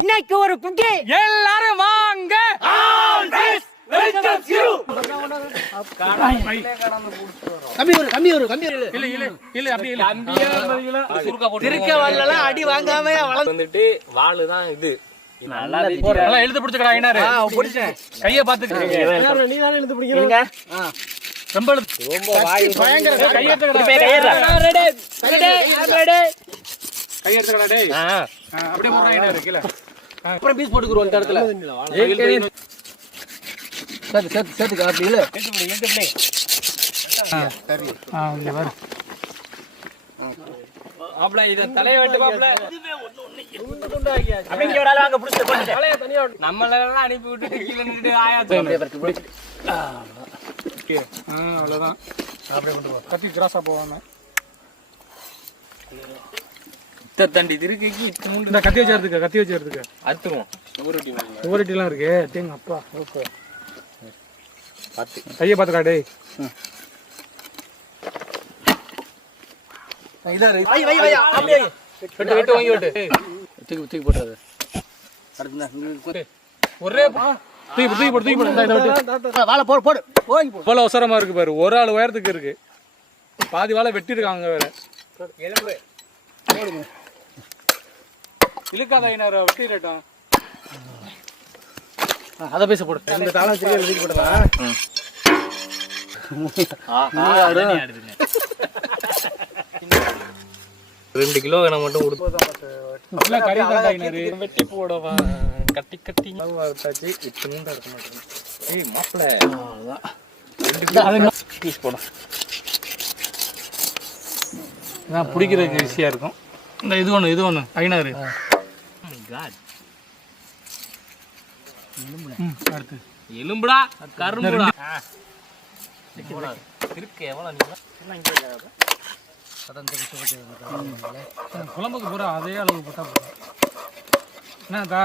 இன்னைக்கு ஒரு குட்டி எல்லாரும் வாங்க. அடி வாங்காம வந்துட்டு வாளுதான் இது. எழுத்து பிடிச்சா கைய பாத்துக்க. எழுத்து பிடிக்கிறீங்க ரொம்ப பயங்கர அப்புறம் பீஸ் போட்டுக்குறோம் இந்த இடத்துல. சேர்த்துக்க அப்படி இல்ல தலையை வெட்டு நம்மளெல்லாம் அனுப்பி விட்டுட்டு கீழே நின்று அவ்வளவுதான். கத்தி கிராஸா போவாங்க. தண்டி திருக்கி இந்த கத்தி வச்சு அறுத்துருவோம். சுவரொட்டிலாம் இருக்கு. தேங்க அப்பா ஓகே கையை பார்த்துக்கா. டே அவசரமா இருக்கு பாரு. ஒரு ஆள் உயரத்துக்கு இருக்கு. பாதி வாழை வெட்டி இருக்காங்க வேற. இழுக்காத வெட்டிட்டோம். அத பேச போடு. இந்த தாளம் திருப்பி போடுறா. 2 கிலோ வேணும் மட்டும் வெட்டி போடவா. கட்டி வச்சாச்சு. இத்தனும் இருக்க மாட்டேன். ஏய் மாப்பிள பீஸ் போடும். பிடிக்கிறதுக்கு ஈஸியா இருக்கும். இந்த இது ஒண்ணு ஐநாறு. எலும்புடா கரும்புடா இருக்கு. குழம்புக்கு பூரா அதே அளவு போட்டா போதும். என்னதா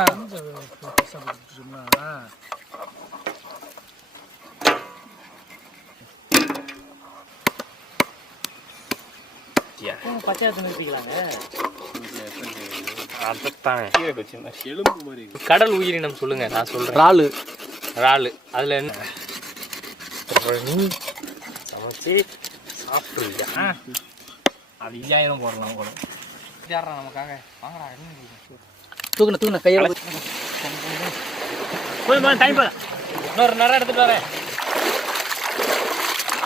கடல் உயிரினம் சொல்லுங்க. நான் சொல்றேன் இறாலு. அதுல என்ன சமைச்சு சாப்பிடுறியா? அது 5000 போடலாம் கூட. நமக்காக வாங்கடா. தூக்குன கையோட டைம். இன்னொரு நேரம் எடுத்துட்டு வரேன்.